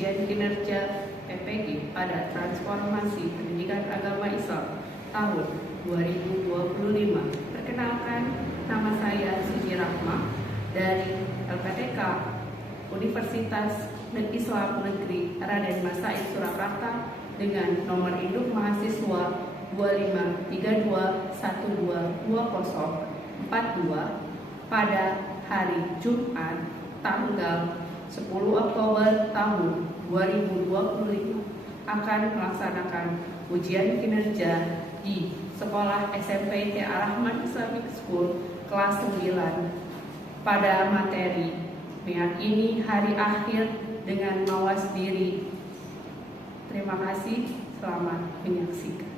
ujian kinerja PPG pada Transformasi Pendidikan Agama Islam tahun 2025. Perkenalkan, nama saya Siti Rahma dari LPTK Universitas Islam Negeri Raden Mas Said Surakarta dengan nomor induk mahasiswa 2532122042 pada hari Jumat tanggal 10 Oktober tahun 2025 akan melaksanakan ujian kinerja di Sekolah SMP T.A. Rahman Islamic School kelas 9 pada materi meyakini hari akhir dengan mawas diri. Terima kasih, selamat menyaksikan.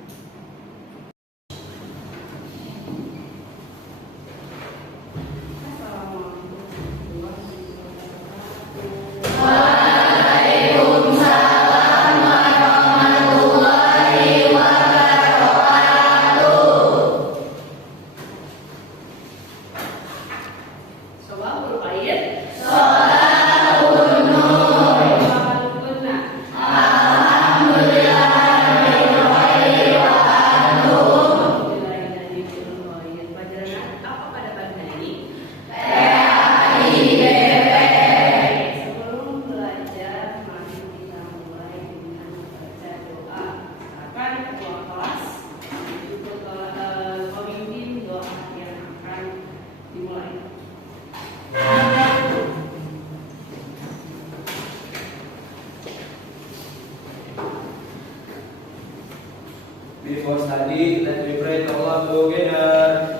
Before study, let me pray to Allah together.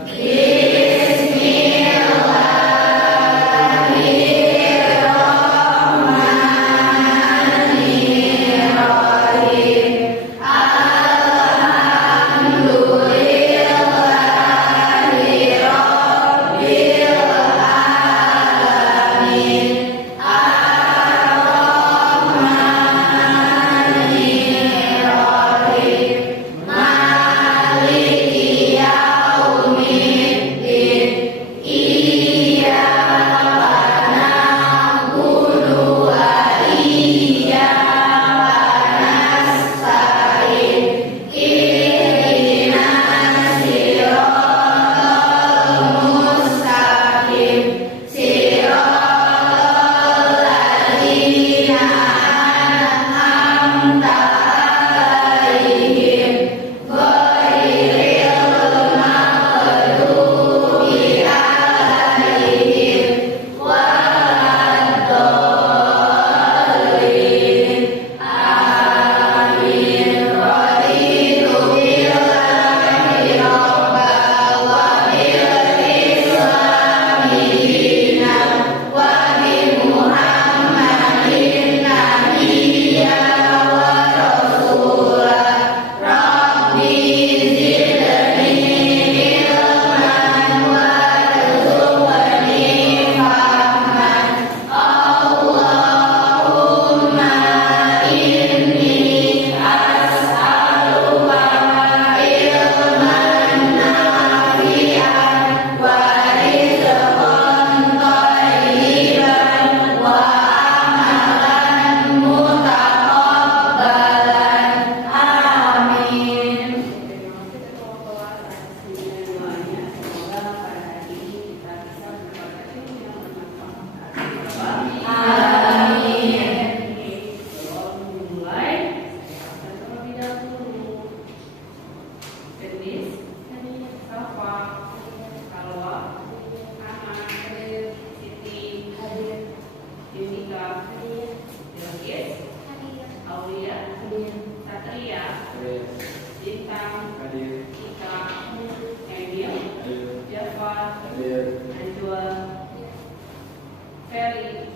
Ferry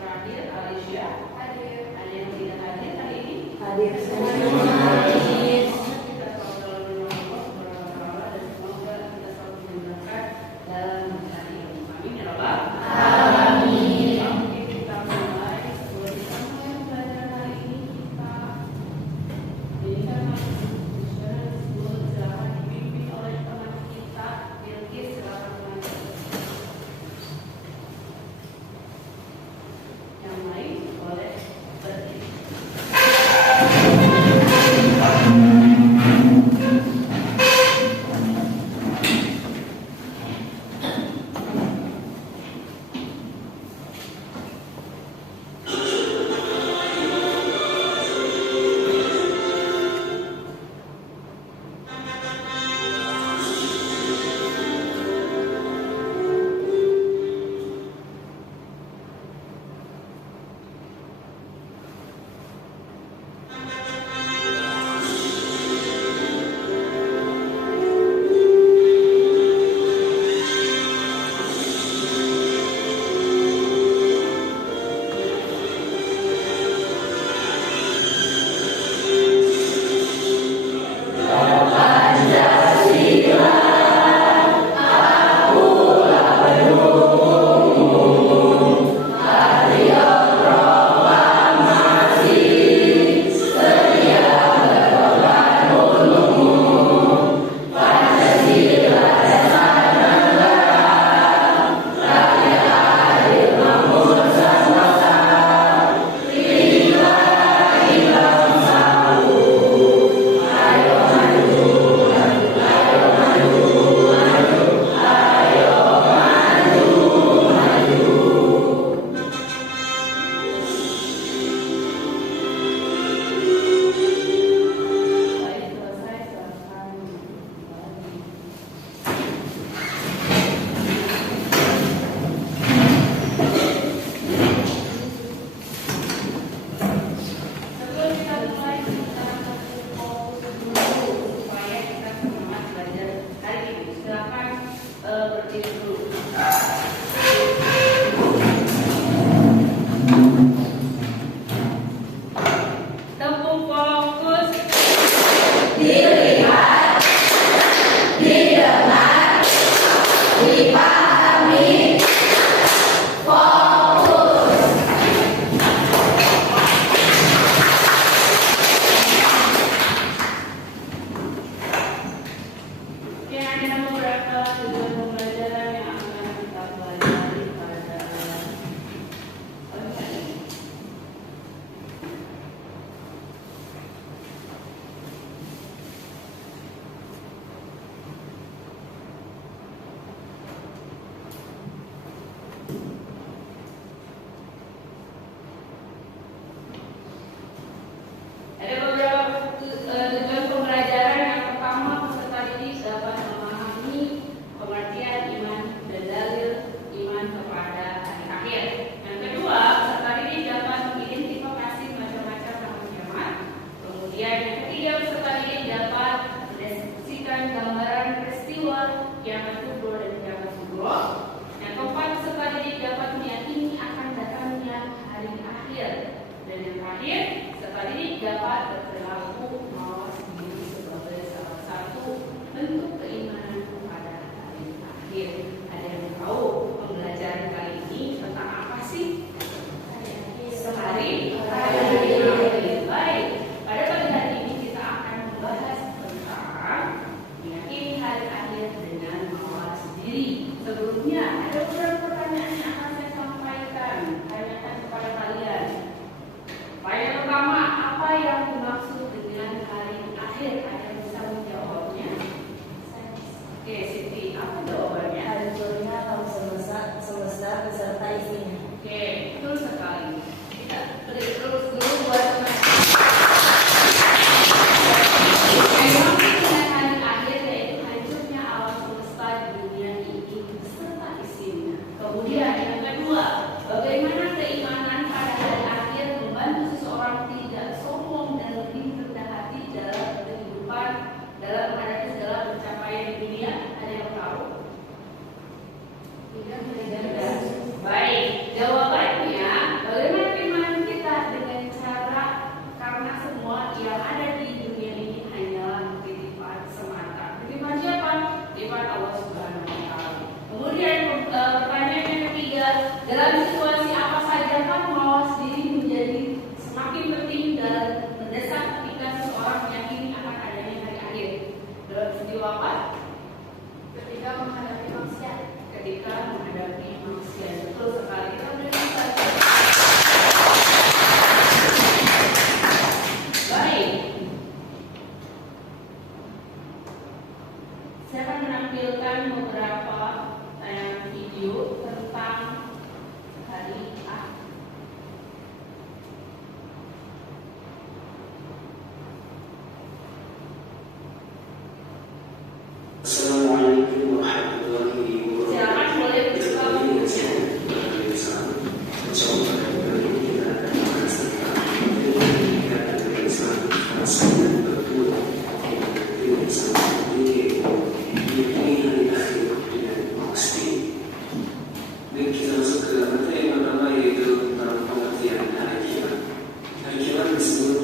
hadir, Alicia hadir, ada yang tidak hadir hari ini? Hadir.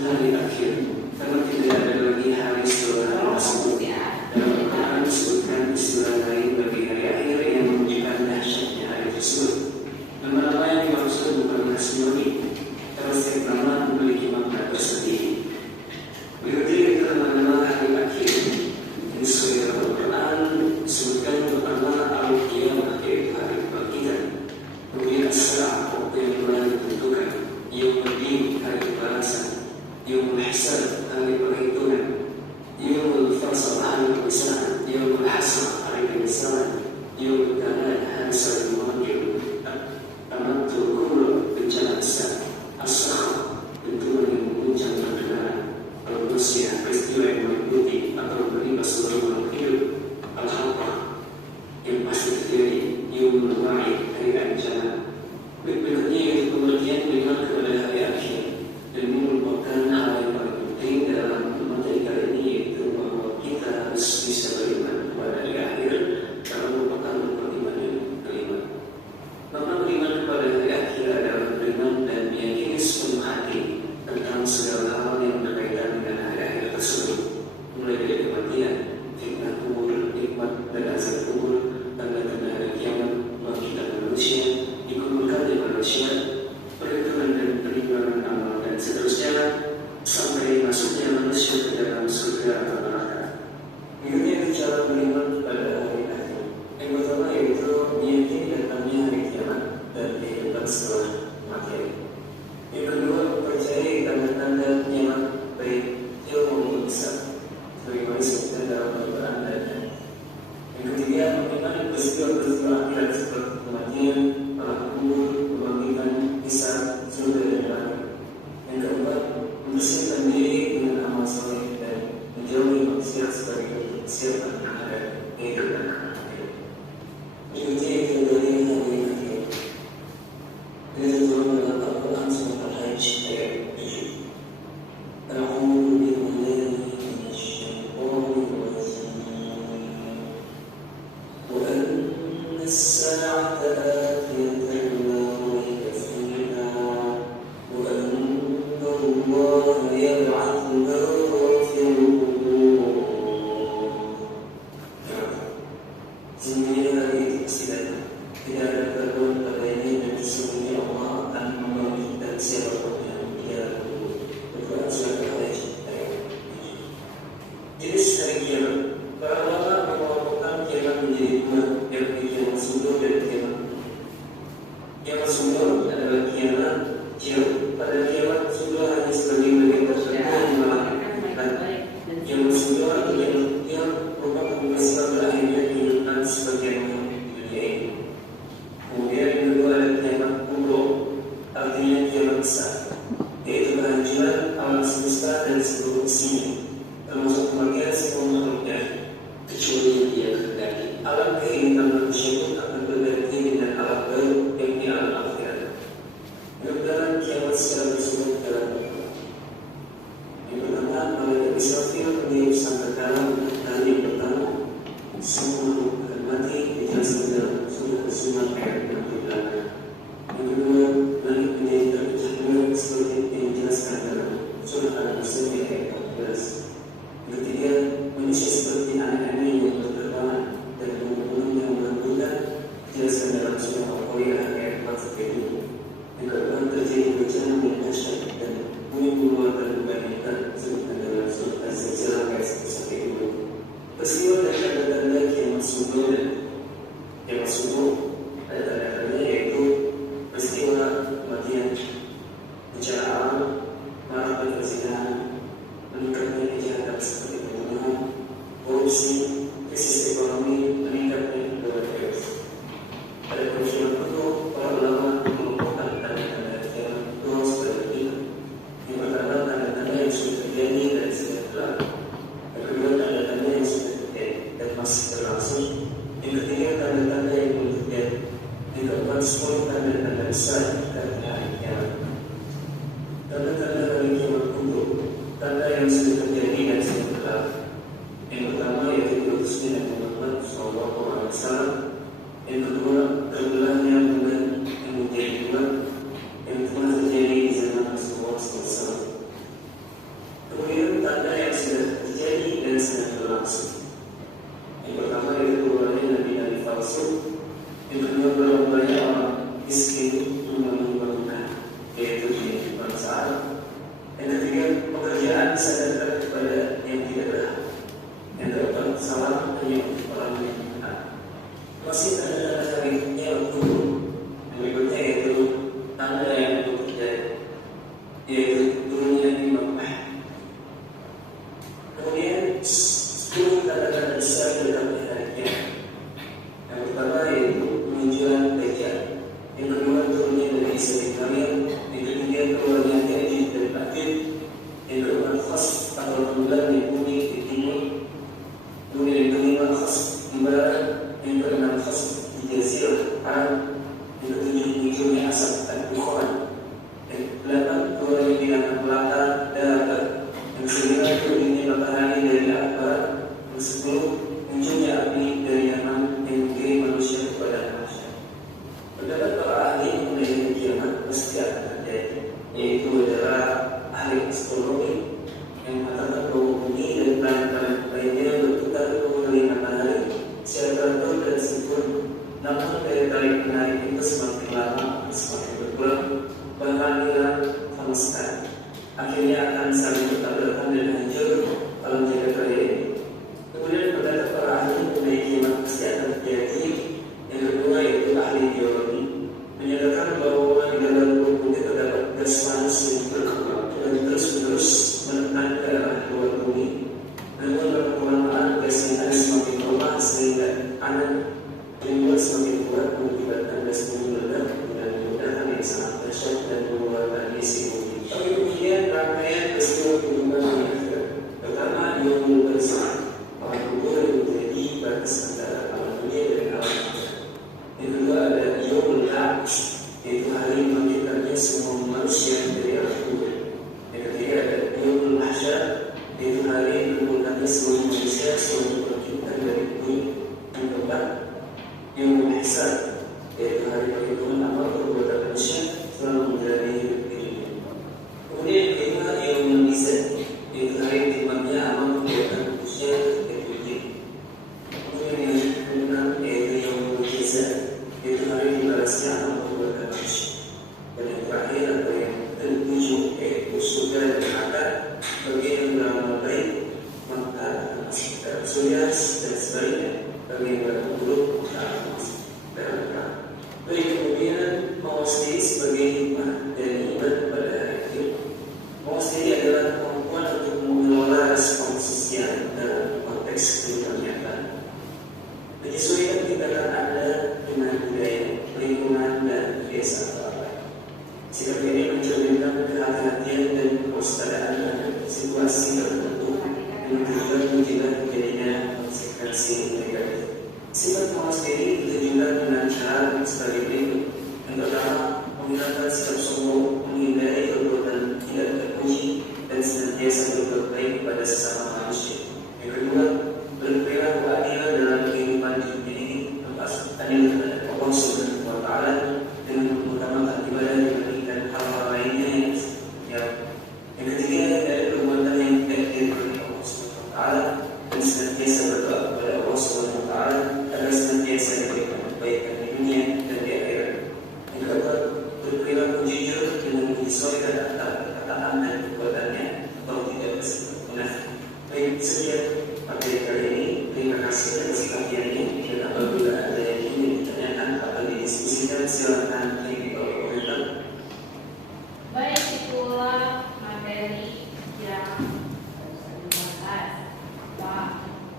hari akhir, karena tidak ada lagi hari setelah hari tersebut. Dalam Al-Quran disebutkan istilah lain bagi hari akhir yang menunjukkan dahsyatnya hari tersebut. Nama-nama yang dimaksud bukanlah sinoni, karena setiap nama memiliki makna tersendiri. Begitu nama-nama hari akhir yang sesuai dengan Al-Quran disebutkan pertama Al-Qiyamah, yaitu hari kebangkitan. Kemudian As-Sa'ah, waktu yang telah ditentukan. Yaumuddin, hari pembalasan. Yaumul Hisab, hari perhitungan. Yaumul Fasl, hari pemisahan. Yaumul Hasr, hari penyesalan. Yaumul Tanad, hari saling memanggil. Amatul Kubra, bencana besar. As-Sakhr, benturan yang mengguncang terdengar. Al-Nusya, peristiwa yang meliputi atau berimbas seluruh makhluk hidup. Al-Haqqah, yang pasti terjadi. Yaumul Wa'id, hari bencana. Berikutnya yaitu pengertian beriman kepada hari akhir, dan ini merupakan hal yang paling penting dalam materi kali ini, yaitu bahwa kita harus bisa beriman kepada hari akhir karena merupakan rukun iman yang kelima. Makna beriman kepada hari akhir adalah beriman dan meyakini sepenuh hati tentang segala hal yang berkaitan dengan hari akhir tersebut, mulai dari kematian, fitnah kubur, nikmat dan azab kubur, tanda-tanda hari kiamat, bangkitan manusia, dikumpulkannya manusia, perhitungan dan penimbangan amal dan seterusnya, sampai masuknya manusia ke dalam surga atau neraka. Ini bicara beriman pada hari akhir. Yang pertama yaitu meyakini datangnya hari kiamat dan kehidupan setelah mati. Yang kedua, percaya tanda-tanda kiamat, baik ilmu besar, sebagaimana disebutkan dalam Al-Quran dan hadis. Yang ketiga, mengimani peristiwa-peristiwa akhirat seperti kematian, alam kubur, kebangkitan, hisab, surga dan neraka. Yang keempat, membersihkan diri dengan amal soleh dan menjauhi maksiat sebagai bentuk persiapan terhadap kehidupan akhir. Berikutnya itu dari hari akhir. Ini tertuang dalam Al-Quran surat Al-Hajj ayat 7. A'udzu billahi minasyaitonir rajim. Wa anna as-sa'ata atiyatun la rayba fiha wa anna Allaha yab'atsu man fil qubur. Sesungguhnya hari itu pasti datang. Tidak ada keraguan padanya dan sesungguhnya Allah akan membangkitkan siapapun yang di dalam kubur. Al-Quran surat Al-Hajj ayat 7. Jenis hari kiamat. Para ulama mengelompokkan kiamat menjadi dua, yakni kiamat subuh dan kiamat kubur. Kiamat subuh adalah kiamat jauh. Pada kiamat subuh hanya sebagai bagian tertentu yang melahirkan. Kiamat subuh adalah yang merupakan peristiwa berakhirnya kehidupan sebagian makhluk di dunia ini. Kemudian yang kedua ada kiamat kubro, artinya kiamat besar, yaitu kehancuran alam semesta dan seluruh isinya, termasuk kematian semua makhluknya, kecuali yang dia kehendaki. Alam kehidupan manusia pun akan berganti dengan alam baru, yakni alam akhirat. Gambaran kiamat secara bersumber dalam Al-Quran. Yang pertama, malaikat Israfil meniup sangkakala kali yang pertama, semua makhluk akan mati, dijelaskan dalam surah Az-Zumar ayat 68. Yang kedua, langit menjadi terpecah belah seperti yang dijelaskan dalam surah Al-Muzammil ayat 14. Yang ketiga, manusia seperti anak-anak yang berterbangan dan gunung-gunung yang menentukan, dijelaskan dalam surah Al-Qari'ah ayat 4-7. Yang keempat, terjadi bencana yang dahsyat dan bumi mengeluarkan kebanikan, disebutkan dalam surah Az-Zalzalah ayat 1-2. Peristiwa dan tanda-tanda kiamat subuh dan kiamat subuh ada tanda-tandanya yaitu peristiwa kematian, bencana alam, maraknya perzinahan, meningkatnya kejahatan seperti pembunuhan, korupsi, krisis ekonomi, meningkatnya kebebasan pers. Ada kiamat kuno, para ulama mengelompokkan tanda-tanda kiamat kuno sebagai 5. Yang pertama, tanda-tanda yang sudah terjadi dan sudah berlalu. Yang kedua, tanda-tanda yang sudah terjadi dan masih berlangsung. Yang ketiga, tanda-tanda yang belum terjadi. Yang keempat, 10 tanda-tanda besar dari hari kiamat. Tanda-tanda hari kiamat kubro, tanda yang sudah terjadi dan sudah berlalu. Yang pertama yaitu diutusnya Nabi Muhammad SAW. Yang kedua, terbelahnya bulan yang menjadi dua, yang telah terjadi di zaman Rasulullah SAW. yaitu turunnya Imam Mahdi. Kemudian 10 tanda-tanda besar dalam hari kiamat. Yang pertama yaitu kemunculan Dajjal. Yang kedua turunnya dari Isa bin Maryam. Yang ketiga keluarnya Ya'juj dan Ma'juj. Yang keempat khasf atau rembulan di bumi di timur. Kemudian yang kelima khasf di barat. Yang keenam khasf di Jazirah Arab. Yang ketujuh munculnya asap dan dukhan. Yang kedelapan keluarnya bilangan melata darah. Yang sembilan turunnya matahari dari arah barat. Yang 10 munculnya api dari Yaman yang mengirim manusia kepada manusia. Pendapat para ahli mengenai hari kiamat pasti akan terjadi, yaitu adalah ahli astronomi yang mengatakan bahwa bumi dan planet-planet lainnya berputar mengelilingi matahari secara teratur dan sempurna. Namun daya tarik menarik itu semakin lama semakin berkurang, bahkan hilang sama sekali. Akhirnya akan saling bertabrakan dan hancur alam jagat raya ini. Kemudian pendapat para ahli mengenai kiamat pasti akan terjadi. Yang kedua yaitu ahli biologi menyatakan bahwa di dalam tubuh bumi terdapat gas panas yang berkembang dan terus-menerus menekan ke arah luar bumi. Namun dalam kelamaan gas yang ada semakin lemah sehingga anak membuat semakin kuat mengakibatkan gas bumi meledak dengan ledakan yang sangat dahsyat dan mengeluarkan isi bumi. Tapi kemudian rangkaian peristiwa kehidupan di akhirat. Pertama, Yaumul Barzakh, alam kubur yang menjadi batas antara alam dunia dan alam akhirat. Yang kedua ada Yaumul Ba'ts, yaitu hari membangkitkannya semua manusia dari alam kubur. Yang ketiga ada Yaumul Mahsyar, yaitu hari mengumpulkannya seluruh manusia seluruh penciptaan dari bumi. Yang keempat Yaumul Hisab, yaitu hari perhitungan amal perbuatan manusia setelah menjalani hidup di dunia. Kemudian yang kelima Yaumul Mizan, yaitu hari timbangannya amal perbuatan manusia di dunia. Kemudian yang keenam yaitu Yaumul Jazaa, yaitu hari dibalasnya amal perbuatan manusia. Dan yang terakhir atau yang ketujuh yaitu surga dan neraka bagi yang beramal baik maka akan masuk ke surga dan sebaliknya bagi yang beramal buruk maka akan masuk ke neraka. Baik, kemudian mawas diri sebagai hikmah dan iman pada hari akhir. Mawas diri adalah kemampuan untuk mengelola respon sosial dalam konteks kehidupan nyata. Menyesuaikan tindakan Anda dengan budaya, lingkungan, dan kebiasaan orang. Sikap ini mencerminkan kehati-hatian dan kewaspadaan terhadap situasi tertentu yang juga mencegah terjadinya konsekuensi negatif. Sifat mawas diri ditunjukkan dengan cara sebagai berikut. Yang pertama, menggunakan sikap sombong, menghindari perbuatan tidak terpuji, dan senantiasa berbuat baik kepada sesama manusia. Yang kedua, berperilaku adil dalam kehidupan di dunia ini, adil terhadap Allah Subhanahu wa Ta'ala dengan mengutamakan ibadah dibandingkan hal-hal lainnya yang ketiga dari perbuatan yang tidak diridhoi Allah Subhanahu wa Ta'ala dan senantiasa berdoa kepada Allah Subhanahu wa Ta'ala agar senantiasa diberikan kebaikan di dunia dan di akhirat. Yang keempat, berperilaku jujur dengan menyesuaikan antara perkataan dan perbuatannya atau tidak bersifat munafik. Baik, sekian materi kali ini. Terima kasih atas perhatiannya. Dan apabila ada yang ingin ditanyakan atau didiskusikan, silakan di bawah komentar. Baik, itulah materi yang dibahas. Pak,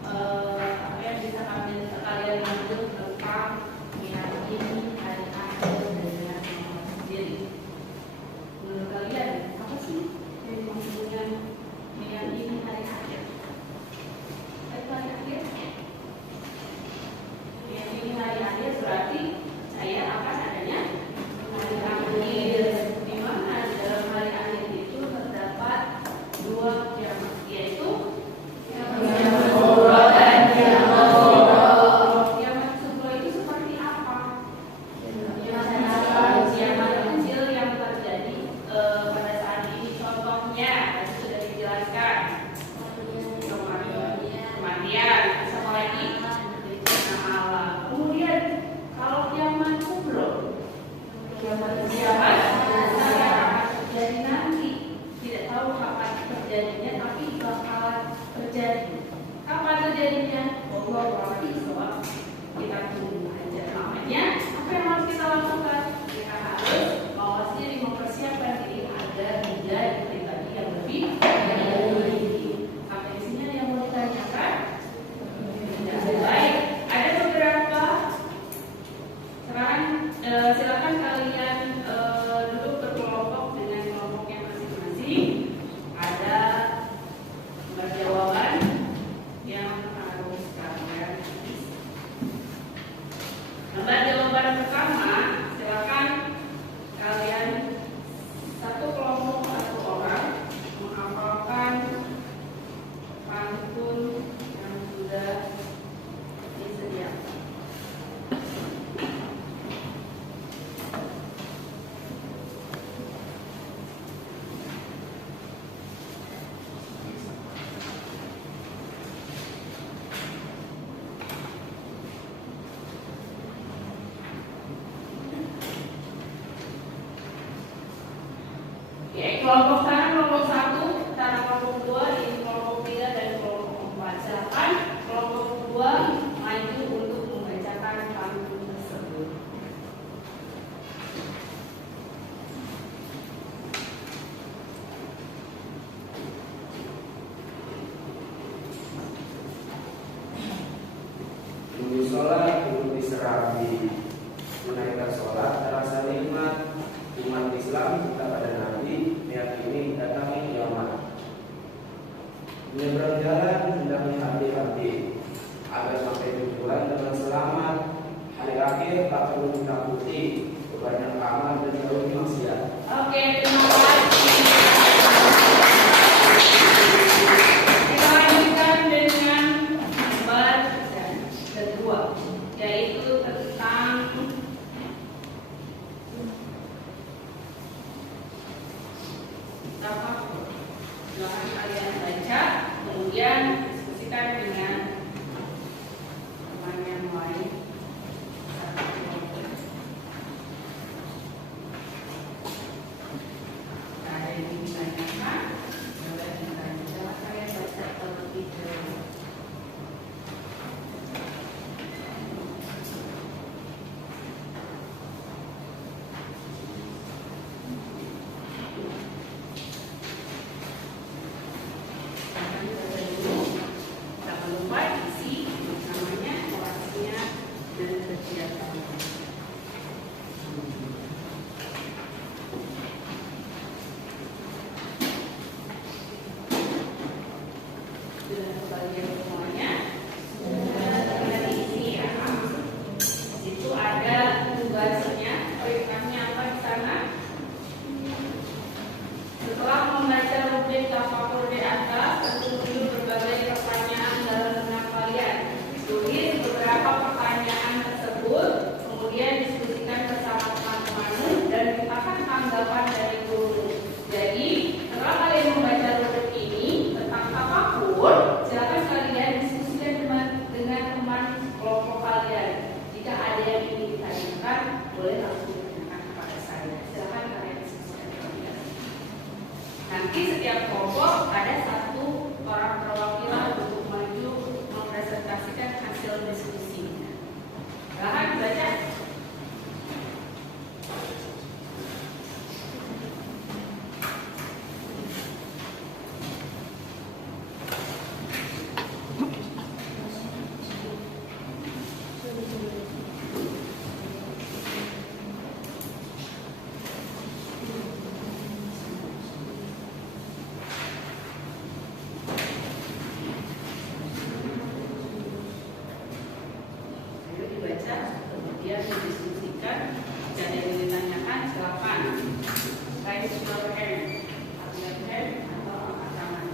apa yang bisa kalian ambil tentang meyakini hari akhir dengan Allah sendiri? Menurut kalian, apa sih yang dimaksud dengan meyakini hari akhir? Hari akhir? Meyakini hari akhir berarti saya akan adanya hari akhir. Di mana di dalam hari akhir itu terdapat dua kiamat, yaitu kiamat kubra dan kiamat sughra. Kiamat sughra itu seperti apa? Kiamat kecil yang terjadi pada saat ini. Contohnya tadi sudah dijelaskan, kematian, sama lagi bencana alam. Kemudian kalau kiamat kubra, kiamat yang akan terjadi nanti, tidak tahu kapan terjadinya, tapi bakalan terjadi. Kapan terjadinya? Wallahu a'lam. Kita tunggu aja. Namanya apa yang harus kita lakukan? Kita harus mawas diri, mempersiapkan diri agar menjadi Menyeberang jalan hendaknya hati-hati agar sampai tujuan dengan selamat. Hari akhir tak perlu ditakuti, kebanyakan amal dan jauh maksiat. Oke, terima kasih. Kita lanjutkan dengan gambar kedua, yaitu tentang tafakur. Silahkan kalian baca, kemudian diskusikan dengan teman yang lain. Ada yang ditanyakan, boleh ditanya. Saya baca terlebih dahulu. Jangan lupa isi namanya, orasinya, dan kegiatannya. Sudah kebagian semuanya? Sudah diisi ya. Di situ ada tugasnya, perintahnya apa di sana? Setelah membaca rubrik tafakur di atas, tentu berbagai pertanyaan dalam benak kalian. Tulis beberapa pertanyaan tersebut, kemudian diskusikan bersama teman-teman dan mintakan tanggapan dari guru. Jadi, setelah kalian membaca rubrik ini tentang tafakur, silakan kalian diskusikan dengan teman kelompok kalian. Jika ada yang ingin ditanyakan, boleh langsung ditanyakan kepada saya. Silakan kalian diskusikan kalian. Nanti setiap kelompok ada satu orang perwakilan untuk maju mempresentasikan hasil diskusinya. Silahkan baca. Ayo dibaca, kemudian didiskusikan. Jika ada yang ditanyakan, silakan. Raise your hand, angkat hand atau angkat tangan.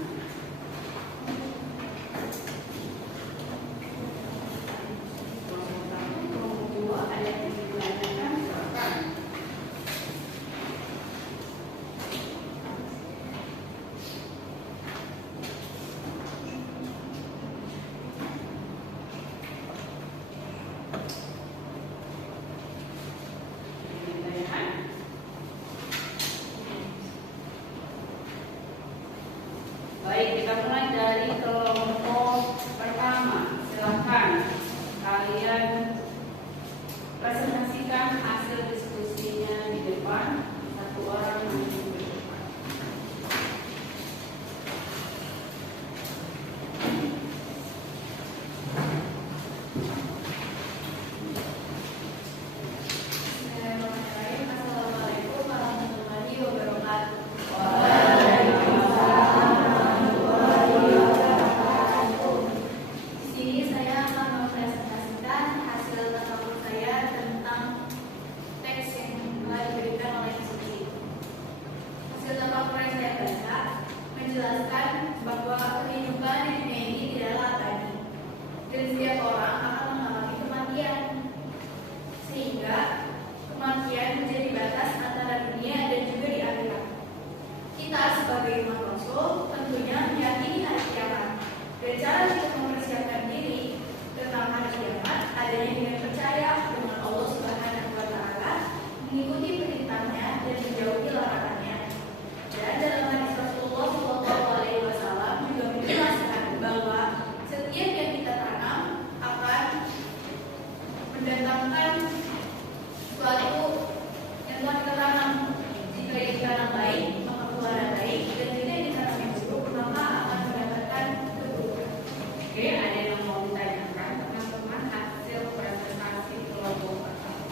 Kelompok satu, kelompok dua, ada yang ditanyakan, silakan. Ditanyakan. Baik, kita mulai dari kelompok pertama. Silakan kalian presentasikan hasil diskusinya di depan. Satu orang maju ke depan. Assalamualaikum warahmatullahi wabarakatuh. Di sini saya akan mempresentasikan hasil tafakur saya tentang teks yang telah diberikan oleh institusi. Hasil tafakur yang saya baca menjelaskan bahwa kehidupan di dunia ini tidaklah abadi dan setiap orang akan mengalami kematian, sehingga kematian menjadi batas antara dunia dan juga di akhirat. Kita sebagai umat Rasul tentunya meyakini hari kiamat. Dan cara untuk mempersiapkan diri tentang hari kiamat adanya dengan percaya dengan Allah Subhanahu wa Ta'ala, mengikuti perintahnya dan menjauhi larangannya. Dan dalam hadis Rasulullah SAW juga menjelaskan bahwa setiap yang kita tanam akan mendatangkan suatu yang telah kita tanam. Jika yang ditanam baik, maka keluaran baik, dan jika yang ditanam yang buruk, maka akan mendapatkan keburukan. Oke, ada yang mau ditanyakan teman-teman hasil presentasi kelompok pertama?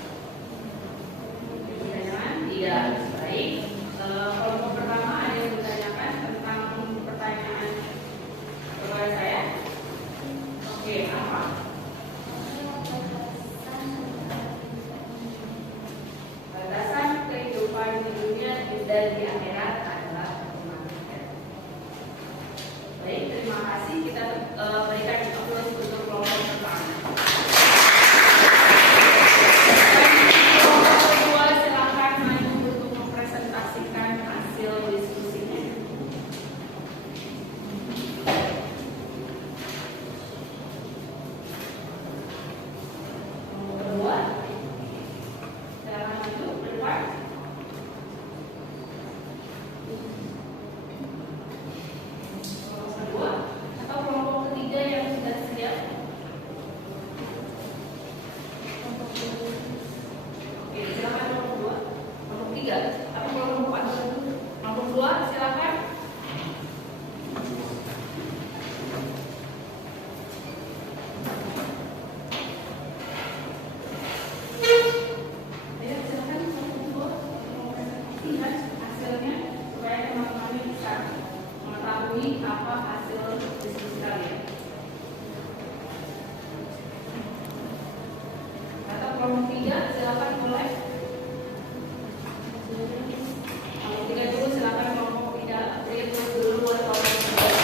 mengetahui apa hasil diskusi kalian. Atau kelompok 3 silakan mulai. Kelompok 3 dulu silakan kelompok 3 review dulu buat kelompok 3.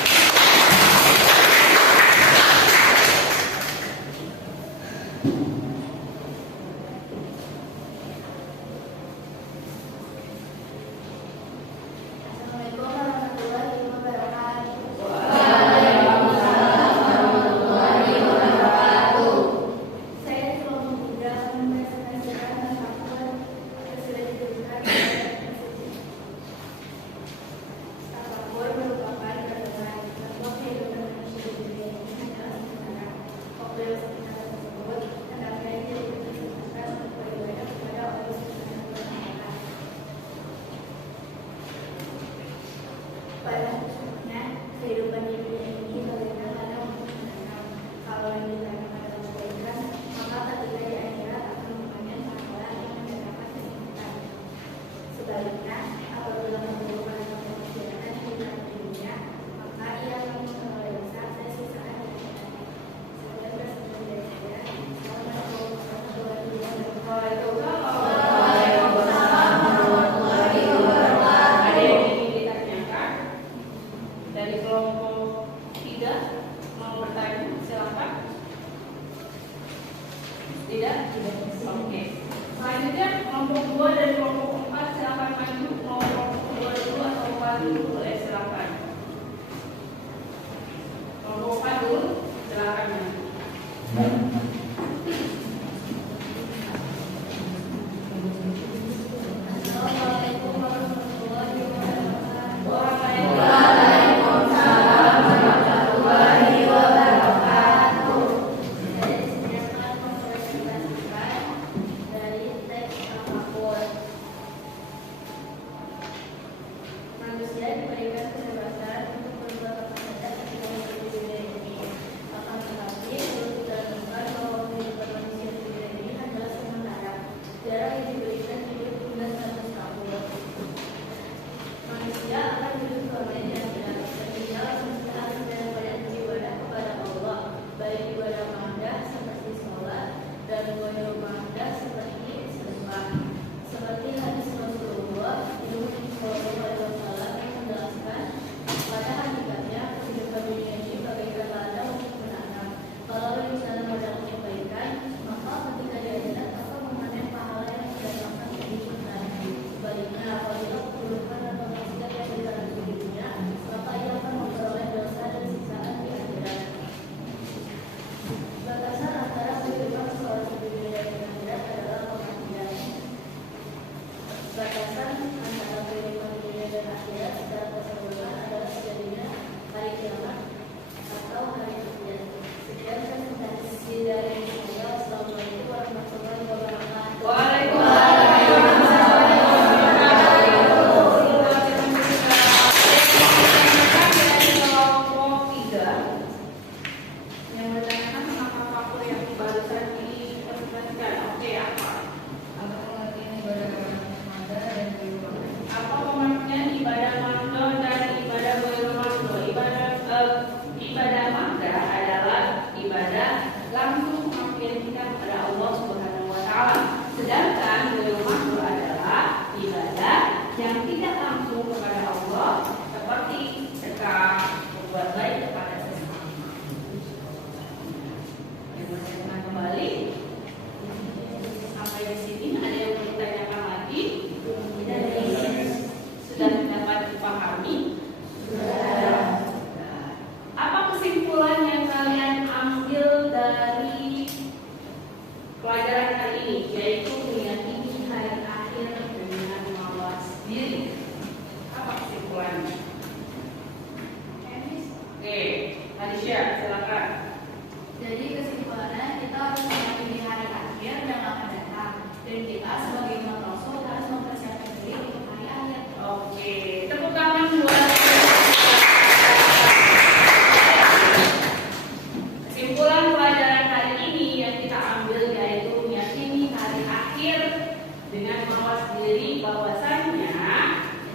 bahwasannya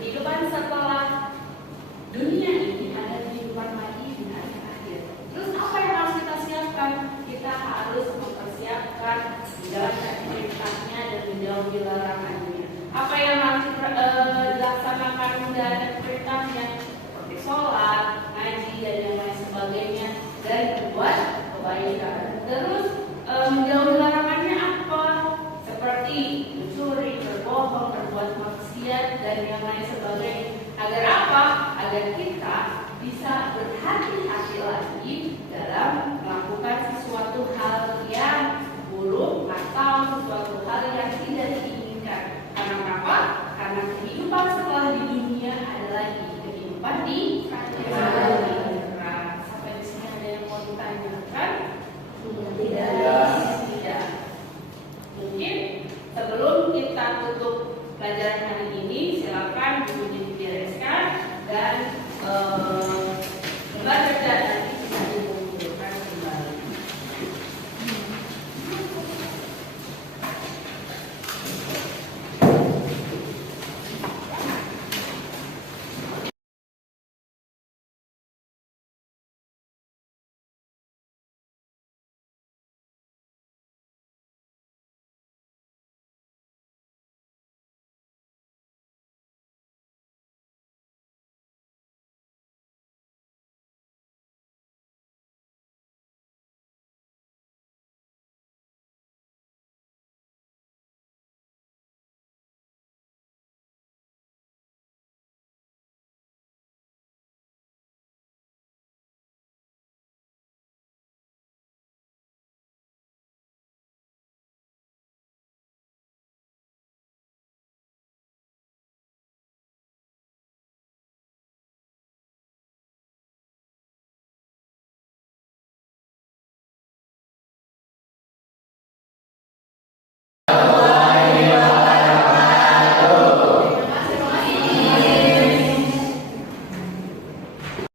kehidupan setelah dunia ini ada di bisa berhati-hati lagi dalam melakukan sesuatu hal yang buruk atau sesuatu hal yang tidak diinginkan. Karena apa? Karena kehidupan setelah di dunia adalah kehidupan di akhirat. Sampai di sini ada yang mau ditanyakan? Tidak. Mungkin sebelum kita tutup pelajaran hari ini, silakan bukunya dibereskan dan